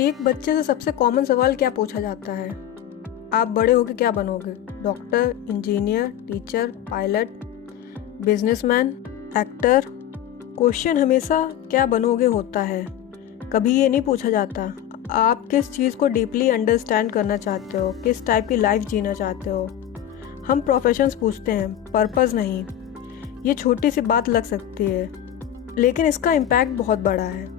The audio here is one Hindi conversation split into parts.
एक बच्चे से सबसे कॉमन सवाल क्या पूछा जाता है? आप बड़े होके क्या बनोगे? Doctor, engineer, teacher, pilot, businessman, actor. Question हमेशा क्या बनोगे होता है। कभी ये नहीं पूछा जाता आप किस चीज़ को डीपली अंडरस्टैंड करना चाहते हो, किस टाइप की लाइफ जीना चाहते हो। हम प्रोफेशंस पूछते हैं, पर्पस नहीं। ये छोटी सी बात लग सकती है, लेकिन इसका इम्पैक्ट बहुत बड़ा है।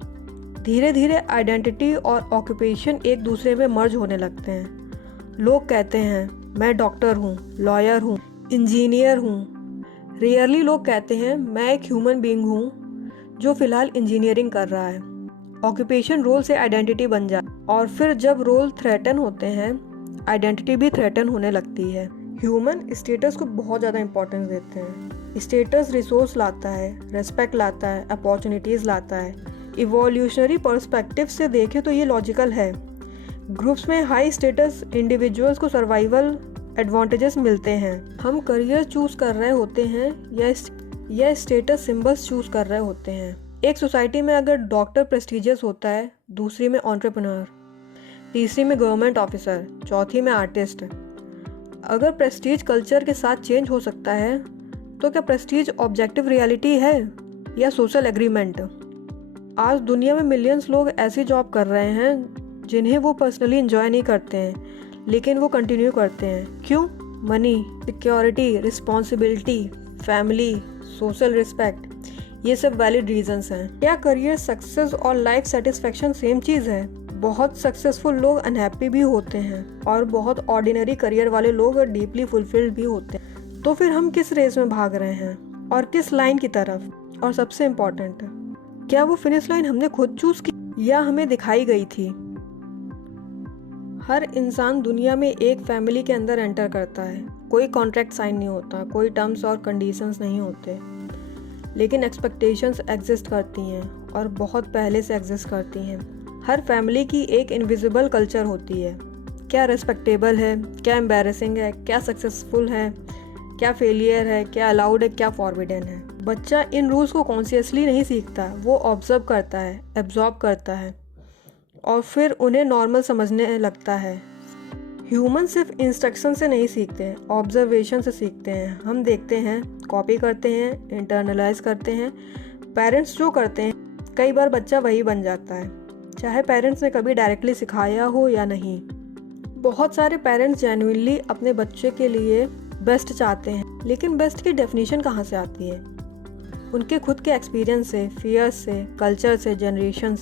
धीरे धीरे आइडेंटिटी और ऑक्यूपेशन एक दूसरे में मर्ज होने लगते हैं। लोग कहते हैं मैं डॉक्टर हूँ, लॉयर हूँ, इंजीनियर हूँ। रेयरली लोग कहते हैं मैं एक ह्यूमन बीइंग हूँ जो फिलहाल इंजीनियरिंग कर रहा है। ऑक्यूपेशन रोल से आइडेंटिटी बन जाए और फिर जब रोल थ्रेटन होते हैं, आइडेंटिटी भी थ्रेटन होने लगती है। ह्यूमन स्टेटस को बहुत ज़्यादा इंपॉर्टेंस देते हैं। स्टेटस रिसोर्स लाता है, रेस्पेक्ट लाता है, अपॉर्चुनिटीज़ लाता है। इवोल्यूशनरी पर्सपेक्टिव से देखें तो ये लॉजिकल है। ग्रुप्स में हाई स्टेटस इंडिविजुअल्स को सर्वाइवल एडवांटेजेस मिलते हैं। हम करियर चूज कर रहे होते हैं या स्टेटस सिंबल्स चूज कर रहे होते हैं। एक सोसाइटी में अगर डॉक्टर प्रेस्टिजियस होता है, दूसरी में एंटरप्रेन्योर, तीसरी में गवर्नमेंट ऑफिसर, चौथी में आर्टिस्ट। अगर प्रेस्टीज कल्चर के साथ चेंज हो सकता है, तो क्या प्रेस्टीज ऑब्जेक्टिव रियलिटी है या सोशल एग्रीमेंट? आज दुनिया में मिलियंस लोग ऐसी जॉब कर रहे हैं जिन्हें वो पर्सनली एंजॉय नहीं करते हैं, लेकिन वो कंटिन्यू करते हैं। क्यों? Money, security, responsibility, family, social respect, ये सब वैलिड रीजंस हैं। क्या करियर सक्सेस और लाइफ सेटिस्फेक्शन सेम चीज़ है? बहुत सक्सेसफुल लोग अनहैप्पी भी होते हैं और बहुत ऑर्डिनरी करियर वाले लोग डीपली फुलफिल्ड भी होते हैं। तो फिर हम किस रेस में भाग रहे हैं और किस लाइन की तरफ? और सबसे इम्पोर्टेंट, क्या वो फिनिश लाइन हमने खुद चूज की या हमें दिखाई गई थी? हर इंसान दुनिया में एक फैमिली के अंदर एंटर करता है। कोई कॉन्ट्रैक्ट साइन नहीं होता, कोई टर्म्स और कंडीशंस नहीं होते, लेकिन एक्सपेक्टेशंस एग्जिस्ट करती हैं और बहुत पहले से एग्जिस्ट करती हैं। हर फैमिली की एक इनविजिबल कल्चर होती है। क्या रिस्पेक्टेबल है, क्या एम्बैरेसिंग है, क्या सक्सेसफुल है, क्या फेलियर है, क्या अलाउड है, क्या फॉरबिडन है। बच्चा इन रूल्स को कॉन्शियसली नहीं सीखता, वो ऑब्जर्व करता है, एब्जॉर्ब करता है और फिर उन्हें नॉर्मल समझने लगता है। ह्यूमन सिर्फ इंस्ट्रक्शन से नहीं सीखते हैं, ऑब्जर्वेशन से सीखते हैं। हम देखते हैं, कॉपी करते हैं, इंटरनलाइज करते हैं। पेरेंट्स जो करते हैं, कई बार बच्चा वही बन जाता है, चाहे पेरेंट्स ने कभी डायरेक्टली सिखाया हो या नहीं। बहुत सारे पेरेंट्स जेन्युइनली अपने बच्चे के लिए बेस्ट चाहते हैं, लेकिन बेस्ट की डेफिनेशन कहाँ से आती है? उनके खुद के एक्सपीरियंस से, फियर्स से, कल्चर से, जनरेशन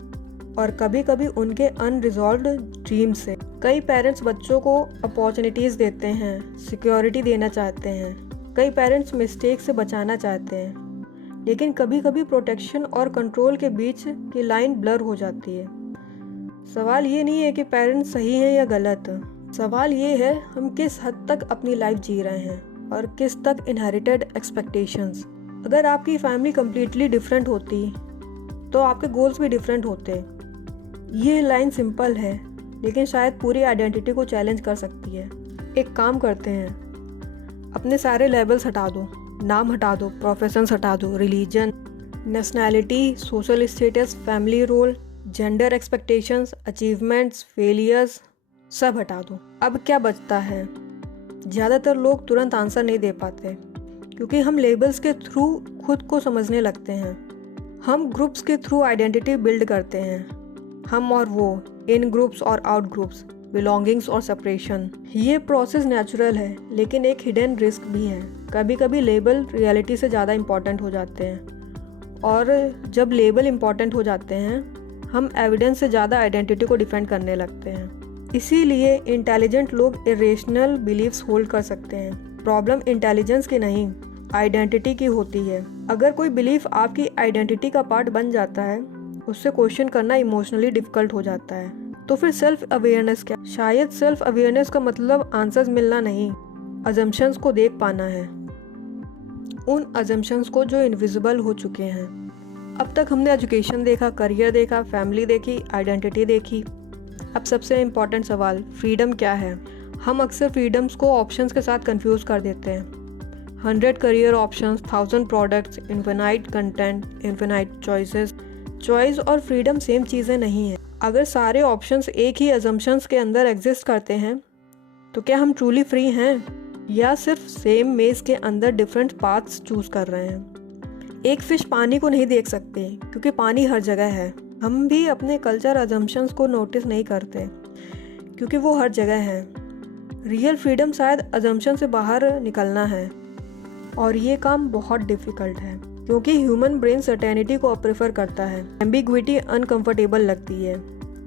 और कभी कभी उनके अनरिजॉल्व्ड ड्रीम्स से। कई पेरेंट्स बच्चों को अपॉर्चुनिटीज़ देते हैं, सिक्योरिटी देना चाहते हैं। कई पेरेंट्स मिस्टेक से बचाना चाहते हैं, लेकिन कभी कभी प्रोटेक्शन और कंट्रोल के बीच की लाइन ब्लर हो जाती है। सवाल ये नहीं है कि पेरेंट्स सही हैं या गलत, सवाल ये है हम किस हद तक अपनी लाइफ जी रहे हैं और किस तक इनहेरिटेड एक्सपेक्टेशंस। अगर आपकी फैमिली कम्प्लीटली डिफरेंट होती तो आपके गोल्स भी डिफरेंट होते। ये लाइन सिंपल है, लेकिन शायद पूरी आइडेंटिटी को चैलेंज कर सकती है। एक काम करते हैं, अपने सारे लेबल्स हटा दो, नाम हटा दो, प्रोफेशंस हटा दो, religion, nationality, social status, family role, gender expectations, achievements, failures, सब हटा दो। अब क्या बचता है? ज़्यादातर लोग तुरंत आंसर नहीं दे पाते, क्योंकि हम लेबल्स के थ्रू खुद को समझने लगते हैं। हम ग्रुप्स के थ्रू आइडेंटिटी बिल्ड करते हैं, हम और वो, इन ग्रुप्स और आउट ग्रुप्स, बिलोंगिंग्स और सेपरेशन। ये प्रोसेस नेचुरल है, लेकिन एक हिडन रिस्क भी है। कभी कभी लेबल रियलिटी से ज़्यादा इम्पॉर्टेंट हो जाते हैं, और जब लेबल इम्पॉर्टेंट हो जाते हैं, हम एविडेंस से ज़्यादा आइडेंटिटी को डिफेंड करने लगते हैं। इसीलिए इंटेलिजेंट लोग इरेशनल बिलीव्स होल्ड कर सकते हैं। प्रॉब्लम इंटेलिजेंस की नहीं, आइडेंटिटी की होती है। अगर कोई बिलीफ आपकी आइडेंटिटी का पार्ट बन जाता है, उससे क्वेश्चन करना इमोशनली डिफिकल्ट हो जाता है। तो फिर सेल्फ अवेयरनेस क्या? शायद सेल्फ अवेयरनेस का मतलब आंसर्स मिलना नहीं, अजम्पशंस को देख पाना है, उन अजम्पशंस को जो इनविजिबल हो चुके हैं। अब तक हमने एजुकेशन देखा, करियर देखा, फैमिली देखी, आइडेंटिटी देखी। अब सबसे इम्पॉर्टेंट सवाल, फ्रीडम क्या है? हम अक्सर फ्रीडम्स को ऑप्शंस के साथ कंफ्यूज कर देते हैं। 100 career options, 1000 products, infinite content, infinite choices. Choice और फ्रीडम सेम चीज़ें नहीं हैं। अगर सारे ऑप्शंस एक ही अजम्पशंस के अंदर एग्जिस्ट करते हैं तो क्या हम ट्रूली फ्री हैं या सिर्फ सेम मेज़ के अंदर डिफरेंट पाथ्स चूज़ कर रहे हैं। एक फ़िश पानी को नहीं देख सकती क्योंकि पानी हर जगह है। हम भी अपने कल्चर अजम्पशंस को नोटिस नहीं करते क्योंकि वो हर जगह है। रियल फ्रीडम शायद अजम्पशन से बाहर निकलना है और ये काम बहुत डिफ़िकल्ट है क्योंकि ह्यूमन ब्रेन सर्टेनिटी को प्रेफर करता है। एम्बिग्विटी अनकंफर्टेबल लगती है,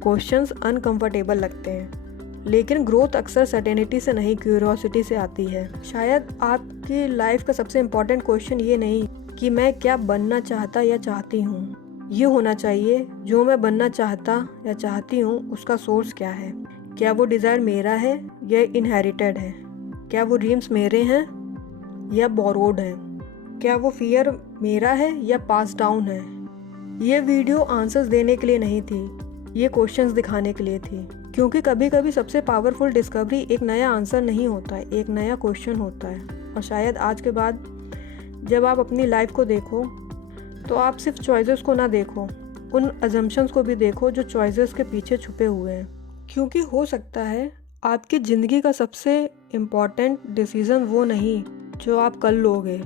क्वेश्चंस अनकंफर्टेबल लगते हैं, लेकिन ग्रोथ अक्सर सर्टेनिटी से नहीं क्यूरियोसिटी से आती है। शायद आपकी लाइफ का सबसे इम्पोर्टेंट क्वेश्चन ये नहीं कि मैं क्या बनना चाहता या चाहती हूँ, ये होना चाहिए जो मैं बनना चाहता या चाहती हूँ उसका सोर्स क्या है। क्या वो डिज़ायर मेरा है या इनहेरिटेड है? क्या वो ड्रीम्स मेरे हैं या बोरोड हैं? क्या वो फियर मेरा है या पास डाउन है? ये वीडियो आंसर्स देने के लिए नहीं थी, ये क्वेश्चंस दिखाने के लिए थी। क्योंकि कभी कभी सबसे पावरफुल डिस्कवरी एक नया आंसर नहीं होता है, एक नया क्वेश्चन होता है। और शायद आज के बाद जब आप अपनी लाइफ को देखो तो आप सिर्फ चॉइसेस को ना देखो, उन अजम्पशंस को भी देखो जो चॉइसेस के पीछे छुपे हुए हैं। क्योंकि हो सकता है आपकी ज़िंदगी का सबसे इम्पॉर्टेंट डिसीज़न वो नहीं जो आप कल लोगे,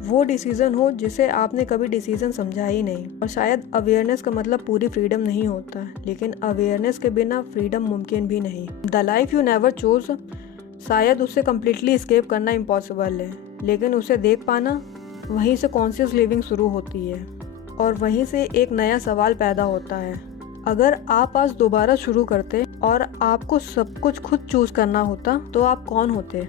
वो डिसीज़न हो जिसे आपने कभी डिसीज़न समझा ही नहीं। और शायद अवेयरनेस का मतलब पूरी फ्रीडम नहीं होता, लेकिन अवेयरनेस के बिना फ्रीडम मुमकिन भी नहीं। The life you never chose, शायद उससे कम्प्लीटली एस्केप करना इम्पॉसिबल है, लेकिन उसे देख पाना, वहीं से कॉन्शियस लिविंग शुरू होती है और वहीं से एक नया सवाल पैदा होता है। अगर आप आज दोबारा शुरू करते और आपको सब कुछ खुद चूज़ करना होता तो आप कौन होते?